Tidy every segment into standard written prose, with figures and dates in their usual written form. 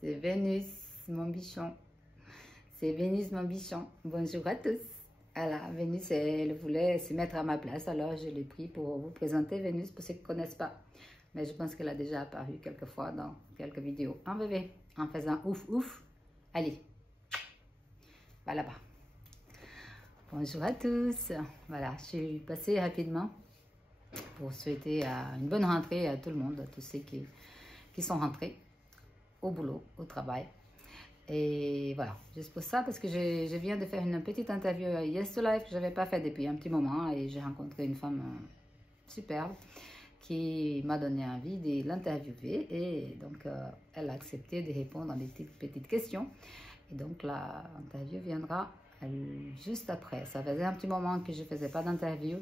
C'est Vénus, mon bichon. C'est Vénus, mon bichon. Bonjour à tous. Alors, Vénus, elle voulait se mettre à ma place, alors je l'ai pris pour vous présenter Vénus, pour ceux qui ne connaissent pas. Mais je pense qu'elle a déjà apparu quelques fois dans quelques vidéos. En bébé, en faisant ouf, ouf. Allez, va là-bas. Bonjour à tous. Voilà, je suis passée rapidement pour souhaiter une bonne rentrée à tout le monde, à tous ceux qui sont rentrés au boulot, au travail. Et voilà, juste pour ça, parce que je viens de faire une petite interview Yes to Life que je n'avais pas fait depuis un petit moment, et j'ai rencontré une femme superbe qui m'a donné envie de l'interviewer, et donc elle a accepté de répondre à des petites questions, et donc l'interview viendra juste après. Ça faisait un petit moment que je ne faisais pas d'interview.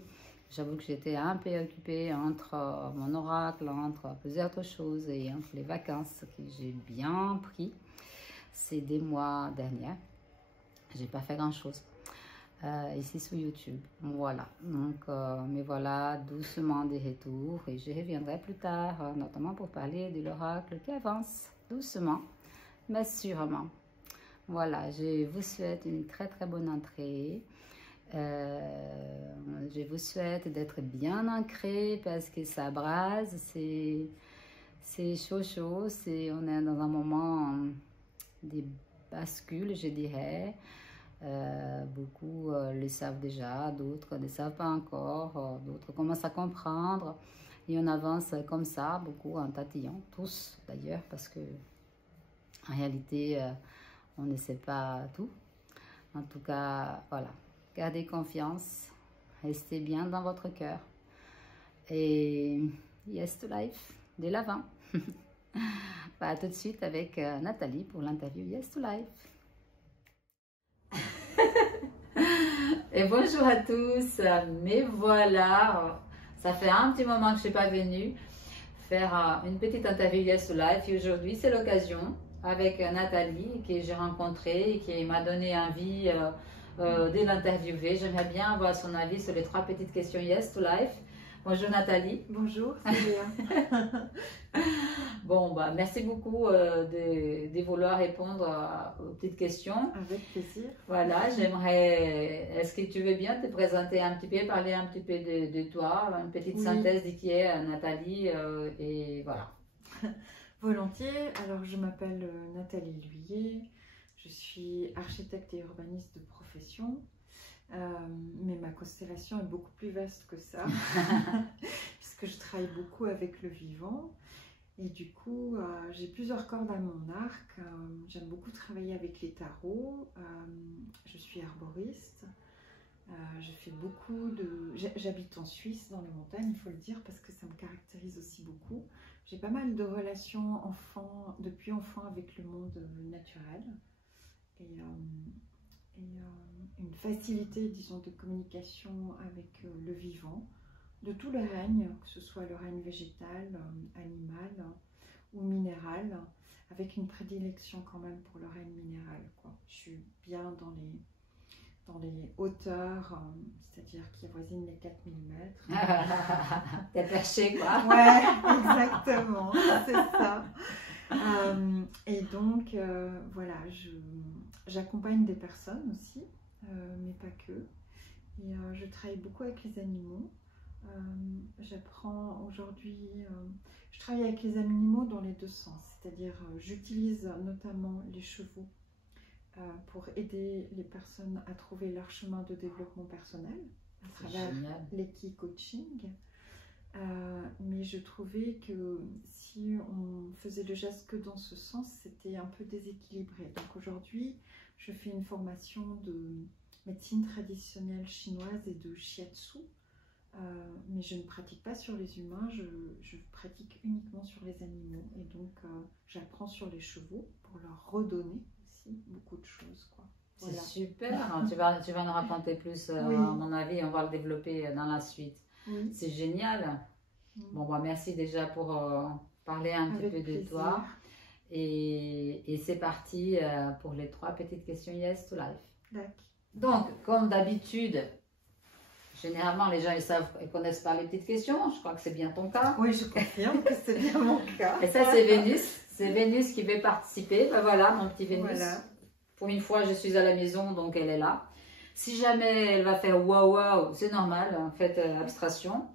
J'avoue que j'étais un peu occupée entre mon oracle, entre plusieurs autres choses, et entre les vacances que j'ai bien pris ces 2 mois derniers. J'ai pas fait grand chose ici sur YouTube. Voilà, donc mais voilà, doucement des retours, et je reviendrai plus tard, notamment pour parler de l'oracle qui avance doucement mais sûrement. Voilà, je vous souhaite une très bonne entrée. Je vous souhaite d'être bien ancré, parce que ça brase, c'est chaud, on est dans un moment de bascule, je dirais. Beaucoup le savent déjà, d'autres ne savent pas encore, d'autres commencent à comprendre, et on avance comme ça, beaucoup en tatillon, tous d'ailleurs, parce que en réalité on ne sait pas tout. En tout cas, voilà, gardez confiance, restez bien dans votre cœur, et yes to life, dès l'avant. Bah, tout de suite avec Nathalie pour l'interview Yes to Life. Et bonjour à tous, mais voilà, ça fait un petit moment que je ne suis pas venue faire une petite interview Yes to Life, et aujourd'hui c'est l'occasion avec Nathalie que j'ai rencontrée et qui m'a donné envie de l'interviewer. J'aimerais bien avoir son avis sur les 3 petites questions Yes to Life. Bonjour Nathalie. Bonjour, c'est Léa. Bon, bah, merci beaucoup de vouloir répondre aux petites questions. Avec plaisir. Voilà, j'aimerais, est-ce que tu veux bien te présenter un petit peu, parler un petit peu de toi, une petite synthèse de qui est Nathalie, et voilà. Volontiers. Alors, je m'appelle Nathalie Lhuillier, je suis architecte et urbaniste de profession. Mais ma constellation est beaucoup plus vaste que ça, puisque je travaille beaucoup avec le vivant, et du coup j'ai plusieurs cordes à mon arc. J'aime beaucoup travailler avec les tarots, je suis arboriste, je fais beaucoup de... J'habite en Suisse, dans les montagnes, il faut le dire, parce que ça me caractérise aussi beaucoup. J'ai pas mal de relations depuis enfant avec le monde naturel, et une facilité, disons, de communication avec le vivant, de tout le règne, que ce soit le règne végétal, animal ou minéral, avec une prédilection quand même pour le règne minéral, quoi. Je suis bien dans les hauteurs, c'est-à-dire qui avoisinent les 4000 mètres. T'es perché, quoi. Ouais, exactement, c'est ça. Et donc, voilà, j'accompagne des personnes aussi, mais pas que. Et je travaille beaucoup avec les animaux. J'apprends aujourd'hui, je travaille avec les animaux dans les 2 sens, c'est-à-dire j'utilise notamment les chevaux pour aider les personnes à trouver leur chemin de développement personnel à travers l'Eki-coaching. Mais je trouvais que si on faisait le geste que dans ce sens, c'était un peu déséquilibré. Donc aujourd'hui, je fais une formation de médecine traditionnelle chinoise et de shiatsu, mais je ne pratique pas sur les humains, je pratique uniquement sur les animaux. Et donc j'apprends sur les chevaux pour leur redonner aussi beaucoup de choses, quoi. Voilà. C'est super, tu vas nous raconter plus, oui. À mon avis, on va le développer dans la suite. Oui. C'est génial. Bon, bah, merci déjà pour parler un petit peu de toi. Et c'est parti pour les 3 petites questions Yes to Life. D'accord. Donc, comme d'habitude, Généralement, les gens, ils connaissent pas les petites questions. Je crois que c'est bien ton cas. Oui, je confirme que c'est bien mon cas. Et ça, c'est Vénus. C'est Vénus qui veut participer. Ben voilà, mon petit Vénus. Voilà. Pour une fois, je suis à la maison, donc elle est là. Si jamais elle va faire waouh waouh, c'est normal, en fait, abstraction.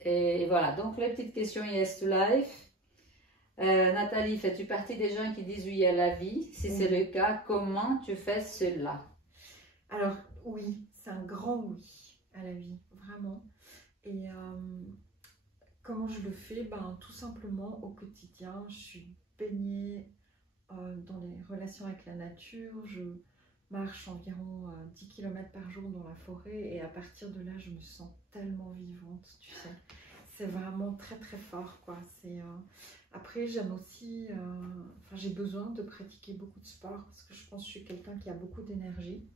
Et voilà, donc les petites questions Yes to Life. Nathalie, fais-tu partie des gens qui disent oui à la vie? Si c'est le cas, comment tu fais cela? Alors, oui, c'est un grand oui à la vie, vraiment. Et comment je le fais? Ben, tout simplement, au quotidien, je suis baignée dans les relations avec la nature. Je marche environ 10 km par jour dans la forêt et à partir de là, je me sens tellement vivante, tu sais. C'est vraiment très très fort, quoi. Après, j'aime aussi, j'ai besoin de pratiquer beaucoup de sport parce que je pense que je suis quelqu'un qui a beaucoup d'énergie.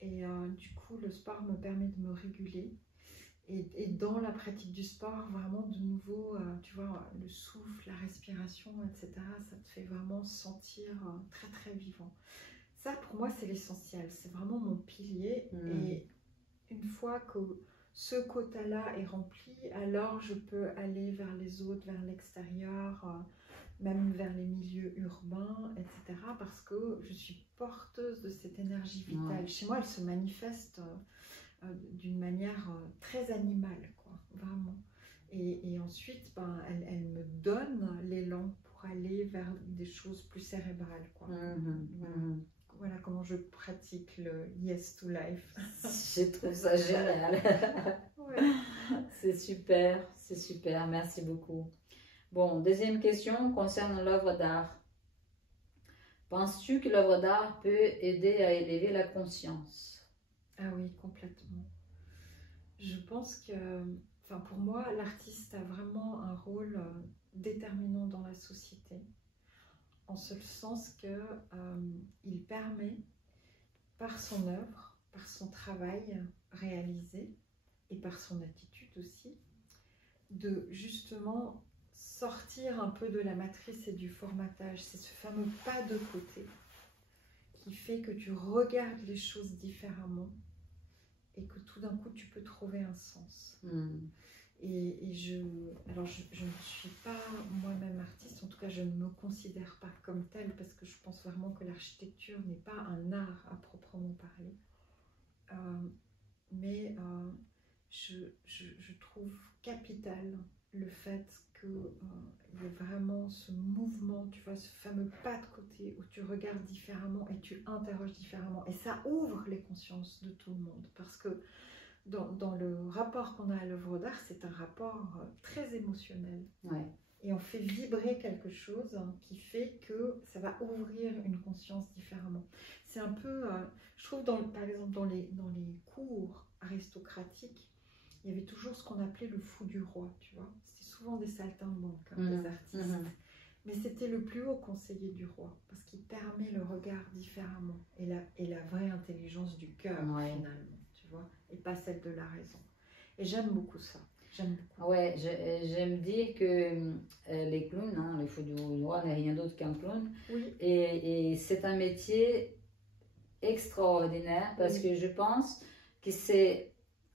Et du coup, le sport me permet de me réguler. Et dans la pratique du sport, vraiment de nouveau, tu vois, le souffle, la respiration, etc., ça te fait vraiment sentir très très vivant. Ça, pour moi, c'est l'essentiel. C'est vraiment mon pilier. Et une fois que ce quota-là est rempli, alors je peux aller vers les autres, vers l'extérieur, même vers les milieux urbains, etc. Parce que je suis porteuse de cette énergie vitale. Chez moi, elle se manifeste d'une manière très animale, quoi, vraiment. Et ensuite, ben, elle me donne l'élan pour aller vers des choses plus cérébrales, quoi. Voilà comment je pratique le Yes to Life. Je trouve ça génial. C'est super, merci beaucoup. Bon, deuxième question concerne l'œuvre d'art. Penses-tu que l'œuvre d'art peut aider à élever la conscience? Ah oui, complètement. Je pense que, pour moi, l'artiste a vraiment un rôle déterminant dans la société. En ce sens qu'il permet, par son œuvre, par son travail réalisé et par son attitude aussi, de justement sortir un peu de la matrice et du formatage. C'est ce fameux pas de côté qui fait que tu regardes les choses différemment et que tout d'un coup tu peux trouver un sens. Alors je ne suis pas moi-même artiste, en tout cas je ne me considère pas comme telle parce que je pense vraiment que l'architecture n'est pas un art à proprement parler. Mais je trouve capital le fait qu'il y ait vraiment ce mouvement, tu vois, ce fameux pas de côté où tu regardes différemment et tu interroges différemment. Et ça ouvre les consciences de tout le monde parce que dans le rapport qu'on a à l'œuvre d'art, c'est un rapport très émotionnel. Et on fait vibrer quelque chose qui fait que ça va ouvrir une conscience différemment. C'est un peu, je trouve, par exemple, dans les cours aristocratiques, il y avait toujours ce qu'on appelait le fou du roi, tu vois. C'était souvent des saltimbanques, des artistes. Mais c'était le plus haut conseiller du roi, parce qu'il permet le regard différemment, et la vraie intelligence du cœur, finalement, tu vois, et pas celle de la raison. Et j'aime beaucoup ça. J'aime beaucoup. Ouais, j'aime dire que les clowns, hein, les fous du roi n'est rien d'autre qu'un clown. Et c'est un métier extraordinaire parce que je pense que c'est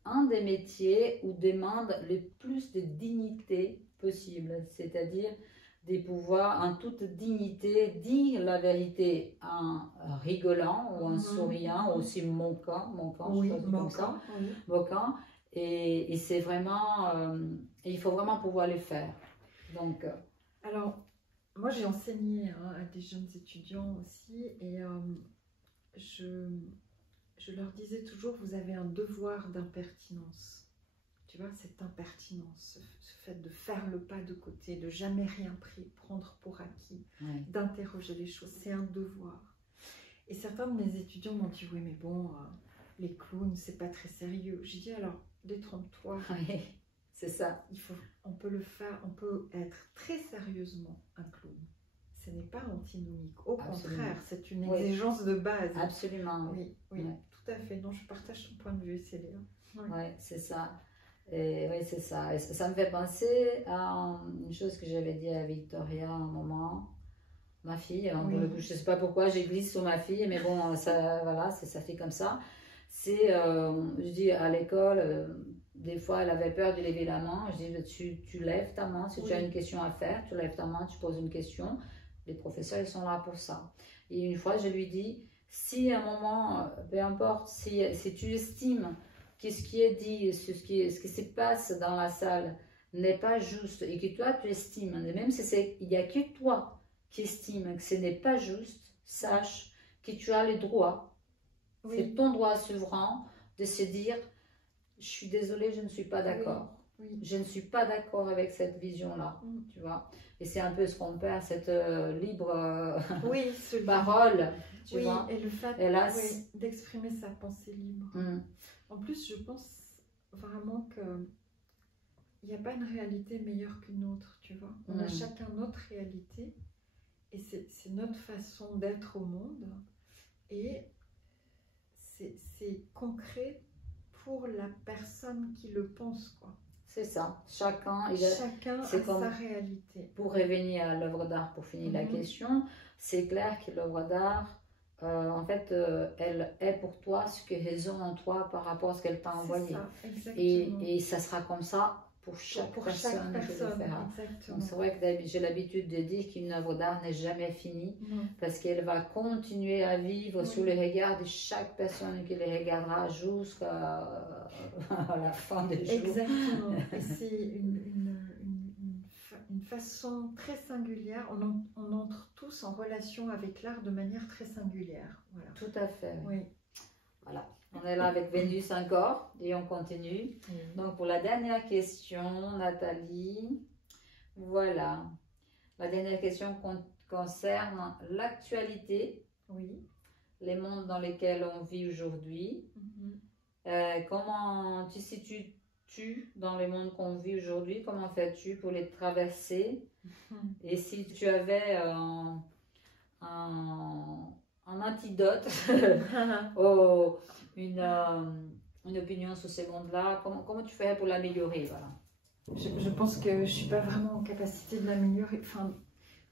un des métiers où demande le plus de dignité possible, c'est-à-dire de pouvoir en toute dignité dire la vérité en rigolant ou en souriant, ou aussi moquant, comme ça, moquant. Et c'est vraiment, il faut vraiment pouvoir le faire. Donc, alors, moi j'ai enseigné à des jeunes étudiants aussi, et je leur disais toujours, vous avez un devoir d'impertinence. Tu vois, cette impertinence, ce fait de faire le pas de côté, de jamais rien prendre pour acquis, d'interroger les choses, c'est un devoir. Et certains de mes étudiants m'ont dit, oui mais bon, les clowns, c'est pas très sérieux. J'ai dit, alors, détrompe-toi. C'est ça. On peut le faire, on peut être très sérieusement un clown. Ce n'est pas antinomique. Au contraire, c'est une exigence de base. Absolument. Oui, tout à fait. Non, je partage ton point de vue, Célia. Oui, c'est ça. Oui, c'est ça. Et ça me fait penser à une chose que j'avais dit à Victoria à un moment. Ma fille, je ne sais pas pourquoi, j'ai glissé sur ma fille, mais bon, ça, voilà, c'est sa fille comme ça. C'est, je dis à l'école, des fois elle avait peur de lever la main. Je dis, tu lèves ta main, si tu as une question à faire, tu lèves ta main, tu poses une question. Les professeurs, ils sont là pour ça. Et une fois, je lui dis, si à un moment, peu importe, si tu estimes que ce qui est dit, ce qui se passe dans la salle n'est pas juste et que toi, tu estimes, même si il n'y a que toi qui estime que ce n'est pas juste, sache que tu as le droit, c'est ton droit souverain de se dire, je suis désolée, je ne suis pas d'accord. Je ne suis pas d'accord avec cette vision-là, tu vois. Et c'est un peu ce qu'on perd, cette libre parole, tu vois. Et le fait d'exprimer sa pensée libre. En plus, je pense vraiment que il n'y a pas une réalité meilleure qu'une autre, tu vois. On a chacun notre réalité et c'est notre façon d'être au monde et c'est concret pour la personne qui le pense, quoi. C'est ça. Chacun a sa réalité. Pour revenir à l'œuvre d'art, pour finir la question, c'est clair que l'œuvre d'art, en fait, elle est pour toi ce que résonne en toi par rapport à ce qu'elle t'a envoyé. Ça, et ça sera comme ça pour chaque personne qui le fera. Donc c'est vrai que j'ai l'habitude de dire qu'une œuvre d'art n'est jamais finie parce qu'elle va continuer à vivre sous le regard de chaque personne qui les regardera jusqu'à la fin des jours. Exactement. Et c'est une façon très singulière. On entre tous en relation avec l'art de manière très singulière. Voilà. Tout à fait. Oui. Voilà. On est là avec Vénus encore et on continue. Donc pour la dernière question, Nathalie, voilà. La dernière question concerne l'actualité, les mondes dans lesquels on vit aujourd'hui. Comment tu situes-tu dans les mondes qu'on vit aujourd'hui? Comment fais-tu pour les traverser? Et si tu avais un antidote une opinion sur ces mondes-là, comment tu ferais pour l'améliorer, voilà. Je pense que je ne suis pas vraiment en capacité de l'améliorer. Enfin,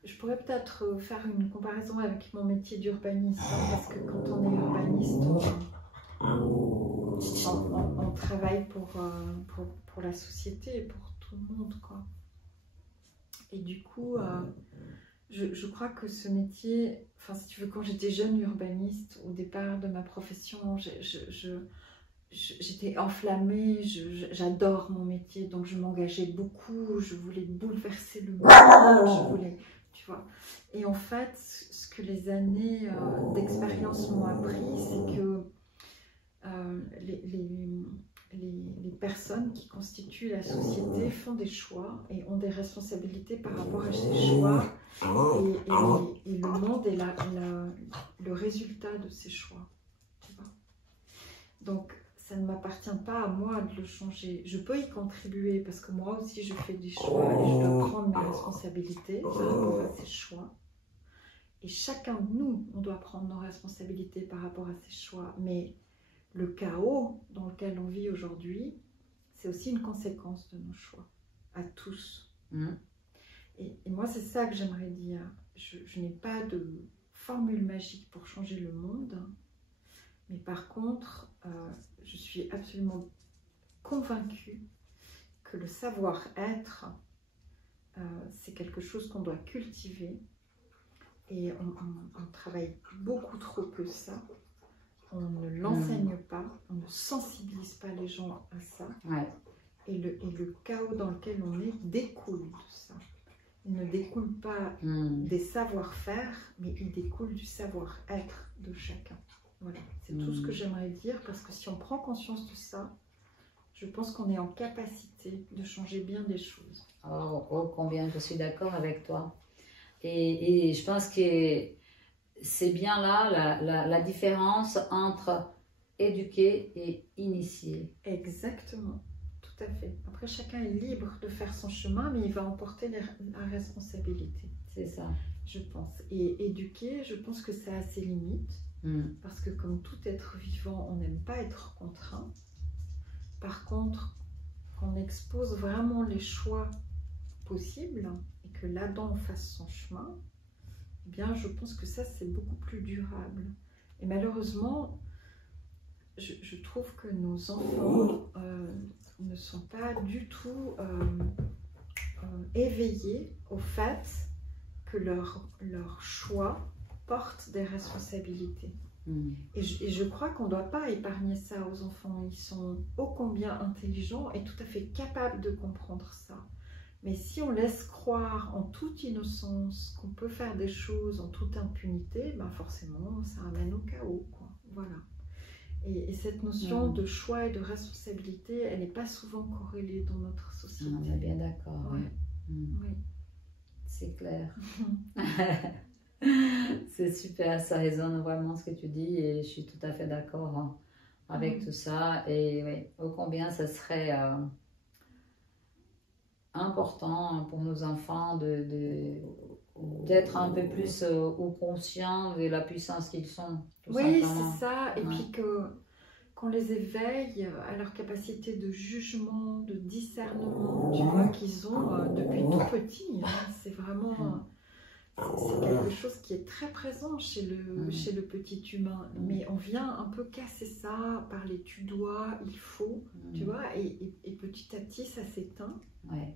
je pourrais peut-être faire une comparaison avec mon métier d'urbaniste, parce que quand on est urbaniste, on travaille pour la société, pour tout le monde, quoi. Et du coup, je crois que ce métier, enfin si tu veux, quand j'étais jeune urbaniste, au départ de ma profession, j'étais enflammée, j'adore mon métier, donc je m'engageais beaucoup, je voulais bouleverser le monde, je voulais, tu vois. Et en fait, ce que les années d'expérience m'ont appris, c'est que les personnes qui constituent la société font des choix et ont des responsabilités par rapport à ces choix et le monde est le résultat de ces choix, tu vois. Donc ça ne m'appartient pas à moi de le changer. Je peux y contribuer parce que moi aussi je fais des choix et je dois prendre mes responsabilités par rapport à ces choix. Et chacun de nous, on doit prendre nos responsabilités par rapport à ces choix. Mais le chaos dans lequel on vit aujourd'hui, c'est aussi une conséquence de nos choix, à tous. Et moi, c'est ça que j'aimerais dire. Je n'ai pas de formule magique pour changer le monde, mais par contre, je suis absolument convaincue que le savoir-être, c'est quelque chose qu'on doit cultiver, et on travaille beaucoup trop peu ça. On ne l'enseigne pas, on ne sensibilise pas les gens à ça. Et le chaos dans lequel on est découle de ça. Il ne découle pas des savoir-faire, mais il découle du savoir-être de chacun. Voilà, c'est tout ce que j'aimerais dire, parce que si on prend conscience de ça, je pense qu'on est en capacité de changer bien des choses. Oh, combien je suis d'accord avec toi. Et je pense que c'est bien là la différence entre éduquer et initier. Exactement, tout à fait. Après, chacun est libre de faire son chemin, mais il va emporter la responsabilité. C'est ça. Je pense. Et éduquer, je pense que ça a ses limites, parce que comme tout être vivant, on n'aime pas être contraint. Par contre, qu'on expose vraiment les choix possibles et que l'Adam fasse son chemin, eh bien, je pense que ça, c'est beaucoup plus durable. Et malheureusement, je trouve que nos enfants ne sont pas du tout éveillés au fait que leur choix porte des responsabilités. Et je crois qu'on ne doit pas épargner ça aux enfants. Ils sont ô combien intelligents et tout à fait capables de comprendre ça. Mais si on laisse croire en toute innocence qu'on peut faire des choses en toute impunité, ben forcément, ça amène au chaos, quoi. Voilà. Et cette notion de choix et de responsabilité, elle n'est pas souvent corrélée dans notre société. On est bien d'accord. Ouais. Oui. C'est clair. C'est super, ça résonne vraiment ce que tu dis et je suis tout à fait d'accord avec tout ça. Et oui, ô combien ça serait important pour nos enfants d'être un peu plus conscients de la puissance qu'ils sont. Oui, c'est ça. Et puis qu'on les éveille à leur capacité de jugement, de discernement, tu vois, qu'ils ont depuis tout petit. Hein. C'est vraiment... C'est quelque chose qui est très présent chez le petit humain. Mais on vient un peu casser ça par les tu dois, il faut, tu vois, et petit à petit, ça s'éteint. Ouais.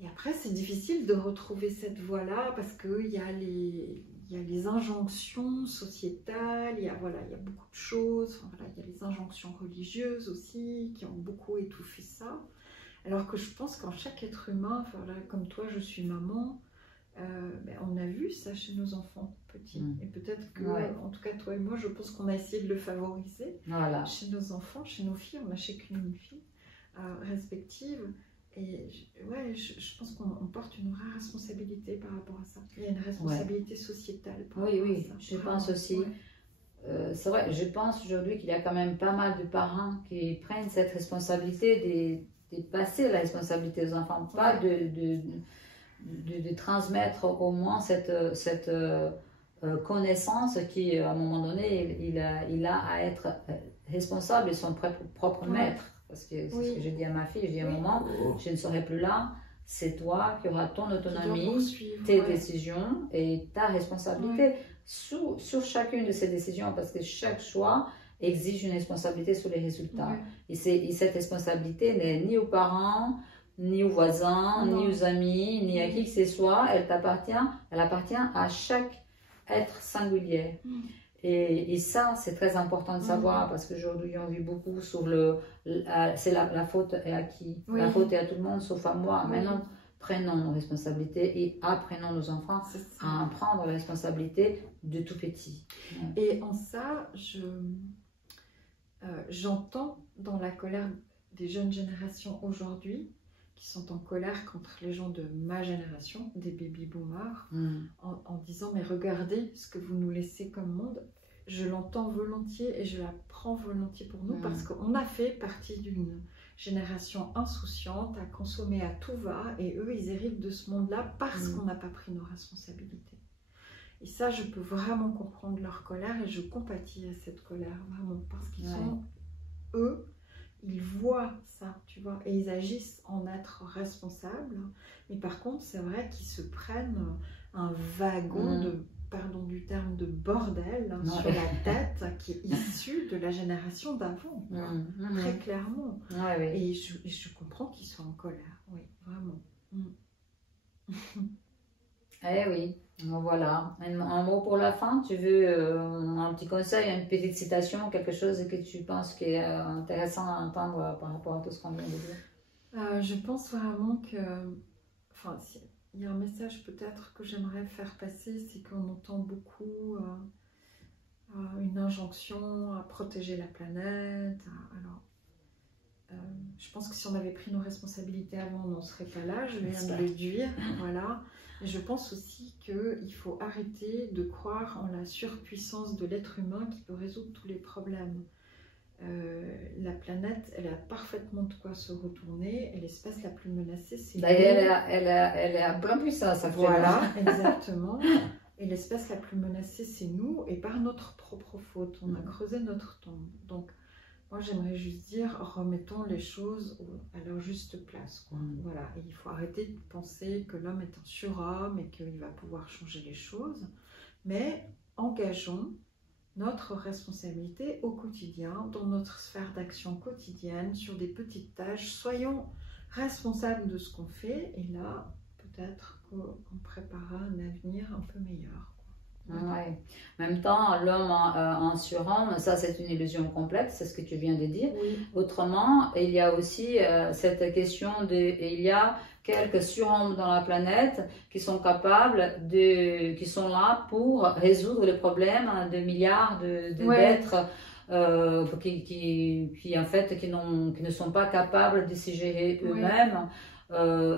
Et après, c'est difficile de retrouver cette voie-là parce qu'il y a les injonctions sociétales, il y a beaucoup de choses, enfin, voilà, il y a les injonctions religieuses aussi qui ont beaucoup étouffé ça. Alors que je pense qu'en chaque être humain, enfin, voilà, comme toi, je suis maman, on a vu ça chez nos enfants petits. Et peut-être que, en tout cas, toi et moi, je pense qu'on a essayé de le favoriser chez nos enfants, chez nos filles. On a chacune une fille respective. Et je pense qu'on porte une vraie responsabilité par rapport à ça. Il y a une responsabilité sociétale par rapport à ça. Je pense aussi. C'est vrai, je pense aujourd'hui qu'il y a quand même pas mal de parents qui prennent cette responsabilité de passer la responsabilité aux enfants, pas de transmettre au moins cette connaissance qui, à un moment donné, il a à être responsable de son propre maître. Parce que c'est ce que j'ai dit à ma fille, je dis à un moment, je ne serai plus là, c'est toi qui auras ton autonomie, tes décisions et ta responsabilité sur chacune de ces décisions, parce que chaque choix exige une responsabilité sur les résultats. Et cette responsabilité n'est ni aux parents, ni aux voisins, ni aux amis, ni à qui que ce soit, elle appartient à chaque être singulier. Et ça, c'est très important de savoir, parce qu'aujourd'hui, on vit beaucoup sur c'est la faute est à qui? La faute est à tout le monde, sauf à moi. Maintenant, prenons nos responsabilités et apprenons nos enfants à prendre la responsabilité de tout petit. Et en ça, j'entends dans la colère des jeunes générations aujourd'hui, qui sont en colère contre les gens de ma génération, des baby-boomers, en disant « mais regardez ce que vous nous laissez comme monde ». Je l'entends volontiers et je la prends volontiers pour nous parce qu'on a fait partie d'une génération insouciante à consommer à tout va et eux, ils héritent de ce monde-là parce qu'on n'a pas pris nos responsabilités. Et ça, je peux vraiment comprendre leur colère et je compatis à cette colère, vraiment, parce qu'ils sont, eux, ils voient ça, tu vois, et ils agissent en être responsables. Mais par contre, c'est vrai qu'ils se prennent un wagon pardon du terme, de bordel sur la tête qui est issu de la génération d'avant, très clairement. Et je comprends qu'ils soient en colère, oui, vraiment. Eh oui, voilà. Un mot pour la fin, tu veux un petit conseil, une petite citation, quelque chose que tu penses qui est intéressant à entendre par rapport à tout ce qu'on vient de dire? Je pense vraiment que, enfin, il y a un message peut-être que j'aimerais faire passer, c'est qu'on entend beaucoup une injonction à protéger la planète. Je pense que si on avait pris nos responsabilités avant, on n'en serait pas là, je viens de le dire, voilà. Et je pense aussi qu'il faut arrêter de croire en la surpuissance de l'être humain qui peut résoudre tous les problèmes. La planète, elle a parfaitement de quoi se retourner et l'espèce la plus menacée, c'est nous. Elle est à plein puissance, ça fait. Voilà, exactement. Et l'espèce la plus menacée, c'est nous et par notre propre faute. On a creusé notre tombe. Donc, moi, j'aimerais juste dire, remettons les choses à leur juste place, quoi. Voilà. Et il faut arrêter de penser que l'homme est un surhomme et qu'il va pouvoir changer les choses. Mais engageons notre responsabilité au quotidien, dans notre sphère d'action quotidienne, sur des petites tâches. Soyons responsables de ce qu'on fait et là, peut-être qu'on préparera un avenir un peu meilleur. Ouais. En même temps, l'homme en surhomme, ça c'est une illusion complète, c'est ce que tu viens de dire. Oui. Autrement, il y a aussi cette question il y a quelques surhommes dans la planète qui sont capables qui sont là pour résoudre les problèmes de milliards d'êtres qui en fait qui ne sont pas capables de se gérer eux-mêmes.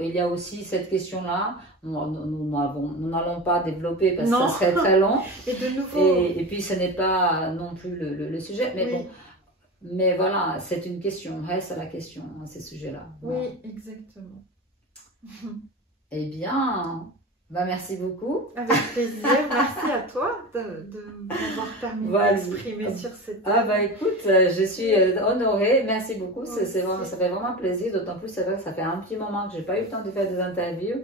Il y a aussi cette question-là, nous n'allons pas développer parce que ça serait très long. Et de nouveau. Et puis ce n'est pas non plus le sujet, mais bon. Mais voilà, c'est une question, reste à la question, ces sujets-là. Voilà. Oui, exactement. Eh bien, merci beaucoup. Avec plaisir, merci à toi de m'avoir permis d'exprimer sur cette thème. Écoute, je suis honorée, merci beaucoup, ça fait vraiment plaisir, d'autant plus c'est vrai que ça fait un petit moment que je n'ai pas eu le temps de faire des interviews.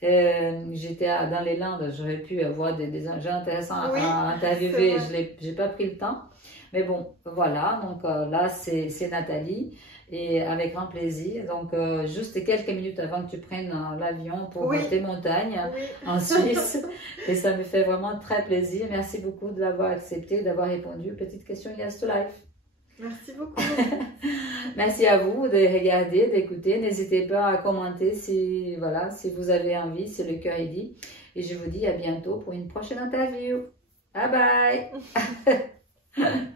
J'étais dans les Landes, j'aurais pu avoir des gens intéressants à interviewer, je n'ai pas pris le temps. Mais bon, voilà, donc là c'est Nathalie. Et avec grand plaisir. Donc, juste quelques minutes avant que tu prennes l'avion pour tes montagnes en Suisse. Et ça me fait vraiment très plaisir. Merci beaucoup de l'avoir accepté, d'avoir répondu aux petites questions Yes to Life. Merci beaucoup. Merci à vous de regarder, d'écouter. N'hésitez pas à commenter si vous avez envie, si le cœur est dit. Et je vous dis à bientôt pour une prochaine interview. Bye bye.